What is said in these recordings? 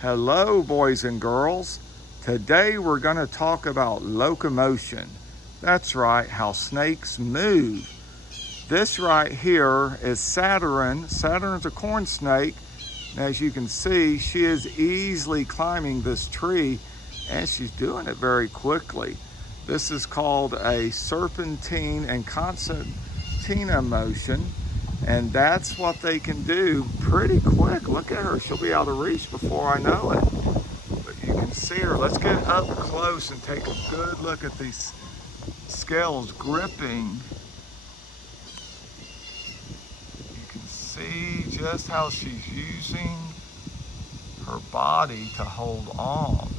Hello, boys and girls. Today we're going to talk about locomotion. That's right, how snakes move. This right here is Saturn. Saturn's a corn snake. And as you can see, she is easily climbing this tree and she's doing it very quickly. This is called a serpentine and concertina motion. And that's what they can do pretty quick. Look at her, she'll be out of reach before I know it. But you can see her. Let's get up close and take a good look at these scales gripping. You can see just how she's using her body to hold on.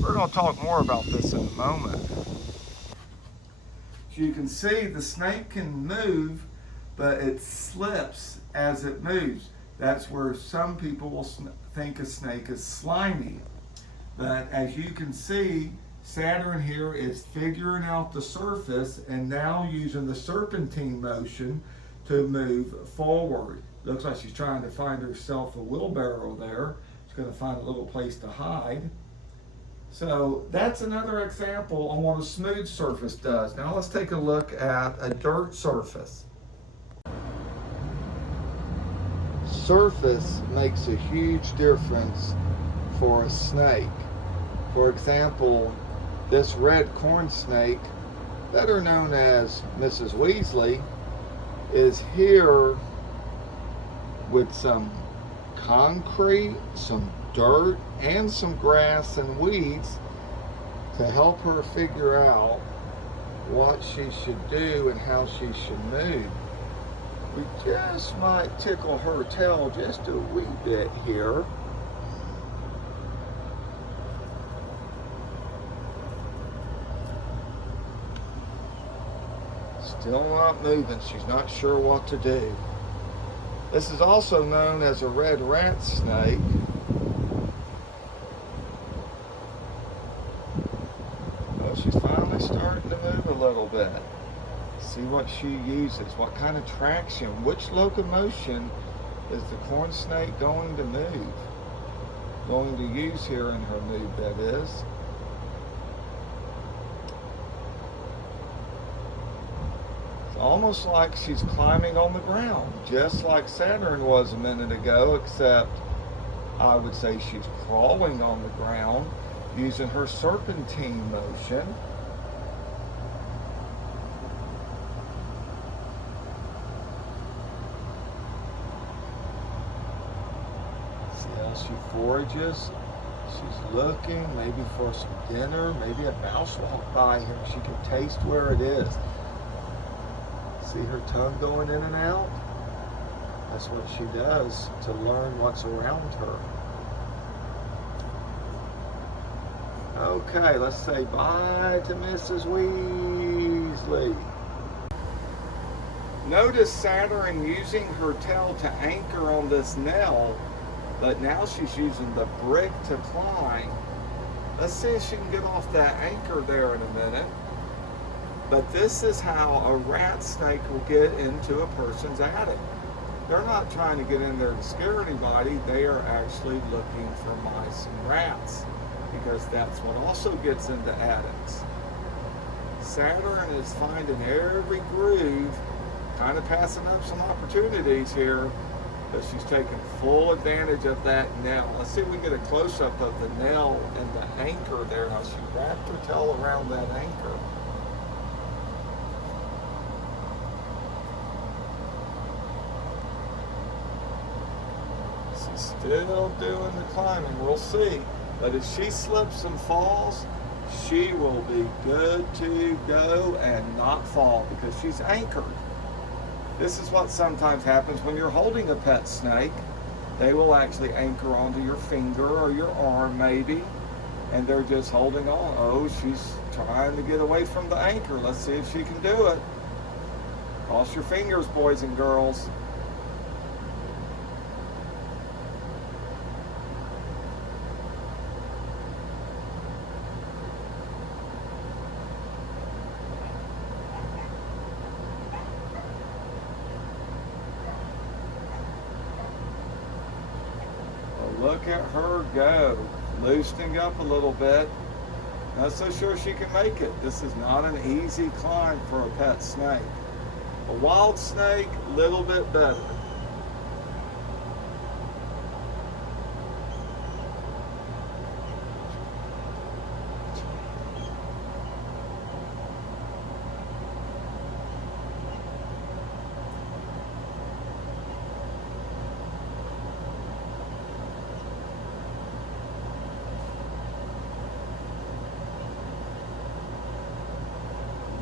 We're going to talk more about this in a moment. So you can see the snake can move, but it slips as it moves. That's where some people will think a snake is slimy. But as you can see, Saturn here is figuring out the surface and now using the serpentine motion to move forward. Looks like she's trying to find herself a wheelbarrow there. She's going to find a little place to hide. So that's another example on what a smooth surface does. Now let's take a look at a dirt surface. Surface makes a huge difference for a snake. For example, this red corn snake, better known as Mrs. Weasley, is here with some concrete, some dirt, and some grass and weeds to help her figure out what she should do and how she should move. We just might tickle her tail just a wee bit here. Still not moving. She's not sure what to do. This is also known as a red rat snake. Well, she's finally starting to move a little bit. See what she uses, what kind of traction, which locomotion is the corn snake going to use here in her move, that is. It's almost like she's climbing on the ground, just like Saturn was a minute ago, except I would say she's crawling on the ground using her serpentine motion. She forages. She's looking maybe for some dinner. Maybe a mouse walked by here and she can taste where it is. See her tongue going in and out? That's what she does to learn what's around her. Okay, let's say bye to Mrs. Weasley. Notice Saturn using her tail to anchor on this nail. But now she's using the brick to climb. Let's see if she can get off that anchor there in a minute. But this is how a rat snake will get into a person's attic. They're not trying to get in there to scare anybody. They are actually looking for mice and rats, because that's what also gets into attics. Saturn is finding every groove, kind of passing up some opportunities here. But she's taking full advantage of that nail. Let's see if we can get a close-up of the nail and the anchor there. How she wrapped her tail around that anchor. She's still doing the climbing. We'll see. But if she slips and falls, she will be good to go and not fall because she's anchored. This is what sometimes happens when you're holding a pet snake. They will actually anchor onto your finger or your arm maybe, and they're just holding on. Oh, she's trying to get away from the anchor. Let's see if she can do it. Cross your fingers, boys and girls. Look at her go. Loosening up a little bit. Not so sure she can make it. This is not an easy climb for a pet snake. A wild snake, a little bit better.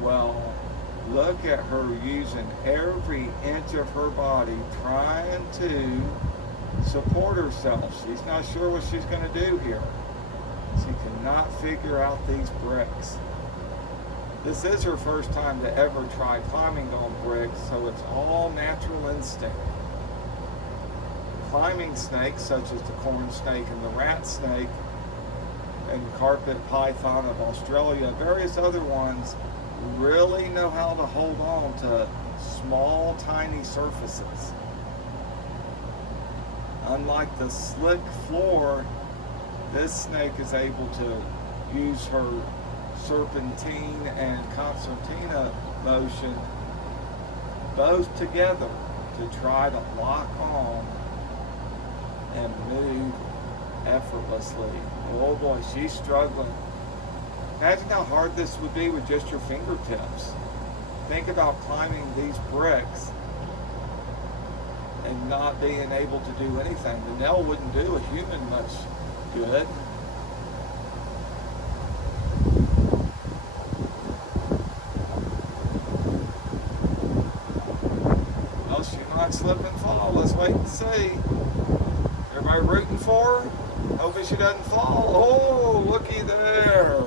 Well, look at her using every inch of her body trying to support herself. She's not sure what she's going to do here. She cannot figure out these bricks. This is her first time to ever try climbing on bricks, so it's all natural instinct. Climbing snakes, such as the corn snake and the rat snake, and carpet python of Australia, various other ones, really know how to hold on to small, tiny surfaces. Unlike the slick floor, this snake is able to use her serpentine and concertina motion both together to try to lock on and move effortlessly. Oh boy, she's struggling. Imagine how hard this would be with just your fingertips. Think about climbing these bricks and not being able to do anything. The nail wouldn't do a human much good. Well, she might slip and fall. Let's wait and see. Everybody rooting for her? Hoping she doesn't fall. Oh, looky there.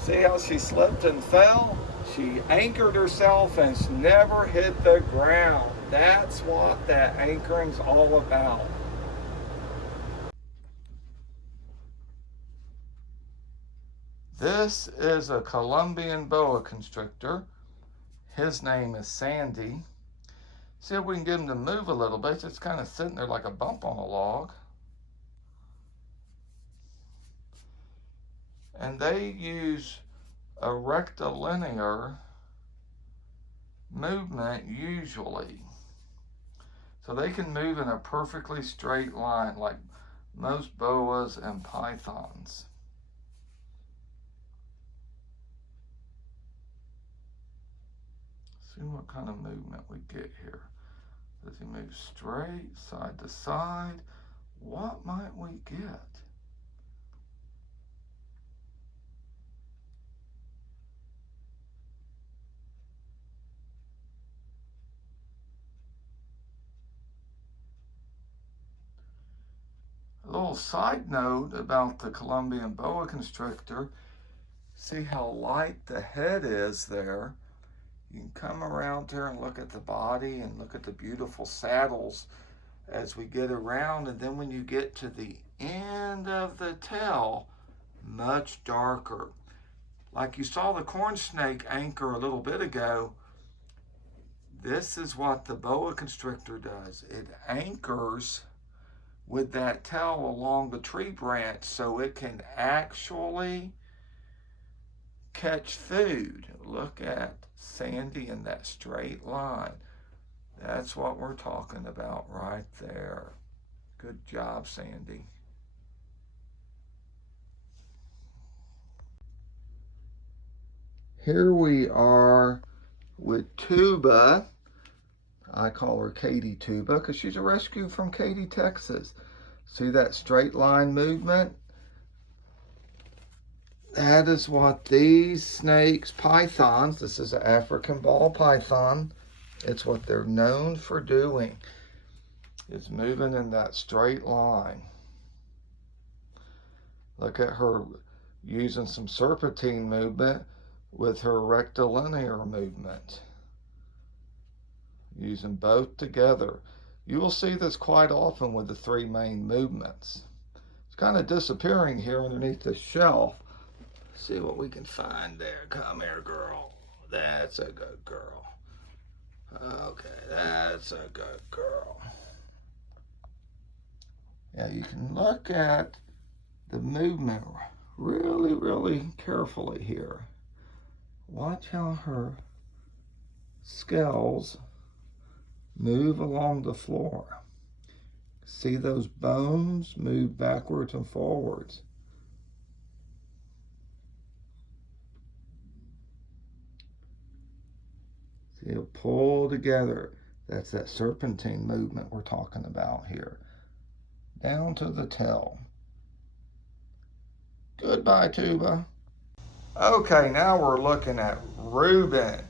See how she slipped and fell? She anchored herself and she never hit the ground. That's what that anchoring's all about. This is a Colombian boa constrictor. His name is Sandy. See if we can get him to move a little bit. It's kind of sitting there like a bump on a log. And they use a rectilinear movement usually. So they can move in a perfectly straight line like most boas and pythons. See what kind of movement we get here. Does he move straight, side to side? What might we get? A little side note about the Colombian boa constrictor. See how light the head is there. You can come around here and look at the body and look at the beautiful saddles as we get around. And then when you get to the end of the tail, much darker. Like you saw the corn snake anchor a little bit ago, this is what the boa constrictor does. It anchors with that tail along the tree branch so it can actually catch food. Look at Sandy in that straight line. That's what we're talking about right there. Good job, Sandy. Here we are with Tuba. I call her Katie Tuba because she's a rescue from Katy, Texas. See that straight line movement? That is what these snakes, pythons, this is an African ball python, it's what they're known for doing, is moving in that straight line. Look at her using some serpentine movement with her rectilinear movement. Using both together. You will see this quite often with the three main movements. It's kind of disappearing here underneath the shelf. See what we can find there. Come here, girl. That's a good girl. Okay, that's a good girl. Now you can look at the movement really, really carefully here. Watch how her scales move along the floor. See those bones move backwards and forwards. See, it'll pull together. That's that serpentine movement we're talking about here. Down to the tail. Goodbye, Tuba. Okay, now we're looking at Reuben.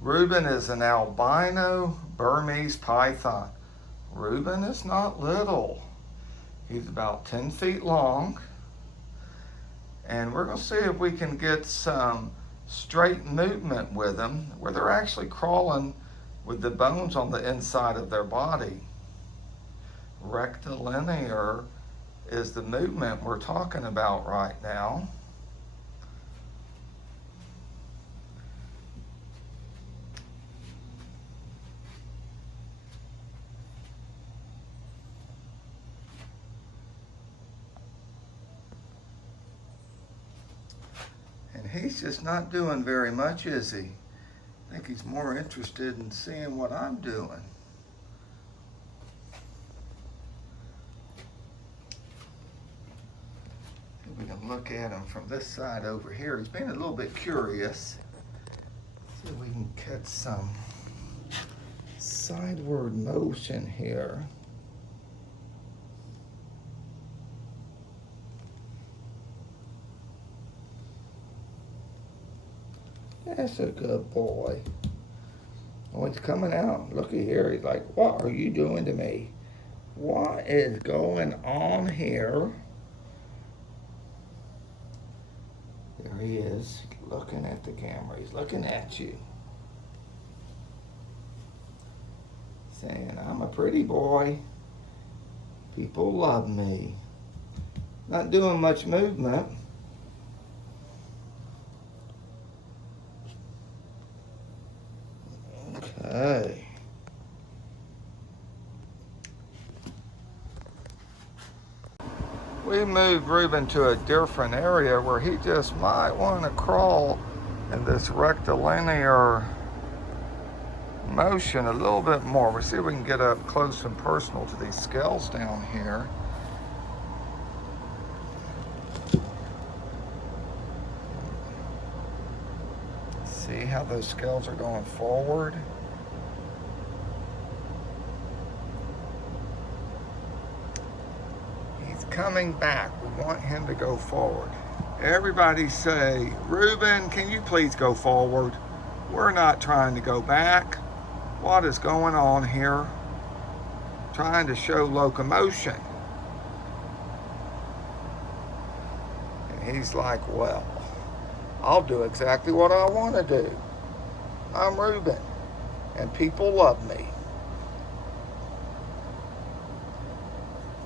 Reuben is an albino Burmese python. Reuben is not little. He's about 10 feet long. And we're going to see if we can get some straight movement with them where they're actually crawling with the bones on the inside of their body. Rectilinear is the movement we're talking about right now. And he's just not doing very much, is he? I think he's more interested in seeing what I'm doing. We can look at him from this side over here. He's being a little bit curious. See if we can catch some sideward motion here. That's a good boy. Oh, he's coming out. Looky here. He's like, what are you doing to me? What is going on here? There he is, looking at the camera. He's looking at you. Saying, I'm a pretty boy. People love me. Not doing much movement. Okay. We moved Reuben to a different area where he just might want to crawl in this rectilinear motion a little bit more. We'll see if we can get up close and personal to these scales down here. See how those scales are going forward? Coming back. We want him to go forward. Everybody say, Reuben, can you please go forward? We're not trying to go back. What is going on here? Trying to show locomotion. And he's like, well, I'll do exactly what I want to do. I'm Reuben, and people love me.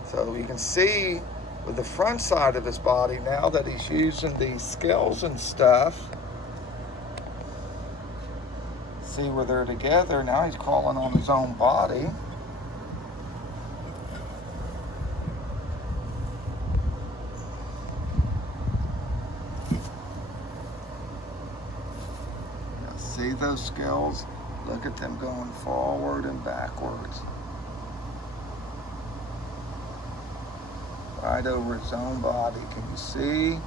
So you can see with the front side of his body now that he's using these scales and stuff. See where they're together. Now he's crawling on his own body. Now see those scales? Look at them going forward and backwards. Right over his own body. Can you see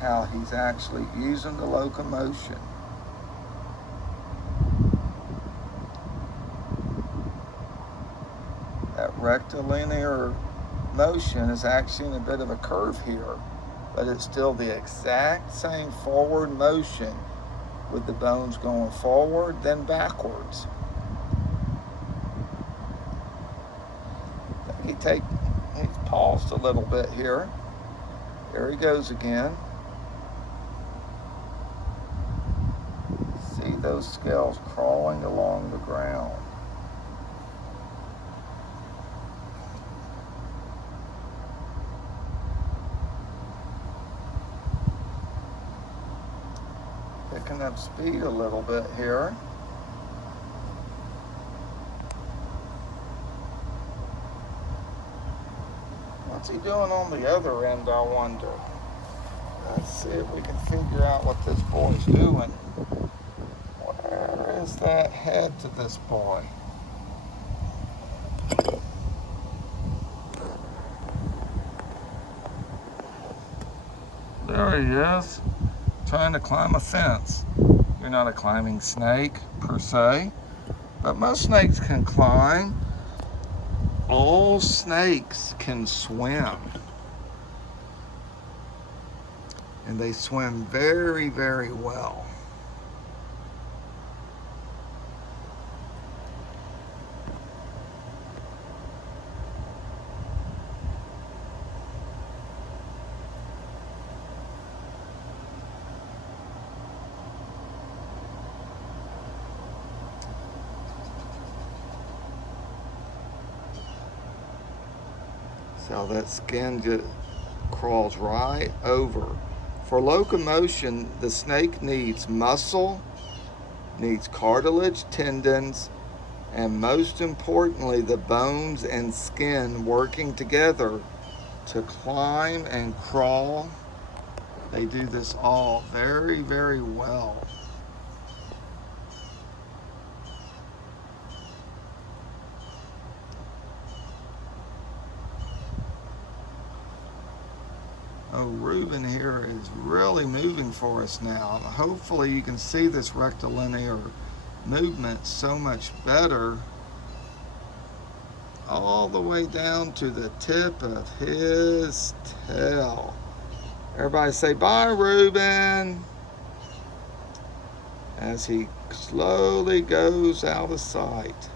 how he's actually using the locomotion? That rectilinear motion is actually in a bit of a curve here, but it's still the exact same forward motion with the bones going forward then backwards. He's paused a little bit here. There he goes again. See those scales crawling along the ground. Picking up speed a little bit here. What's he doing on the other end, I wonder? Let's see if we can figure out what this boy's doing. Where is that head to this boy? There he is, trying to climb a fence. You're not a climbing snake, per se, but most snakes can climb. All snakes can swim. And they swim very, very well. So that skin just crawls right over. For locomotion, the snake needs muscle, needs cartilage, tendons, and most importantly, the bones and skin working together to climb and crawl. They do this all very, very well. Oh, Reuben here is really moving for us now. Hopefully you can see this rectilinear movement so much better. All the way down to the tip of his tail. Everybody say bye, Reuben. As he slowly goes out of sight.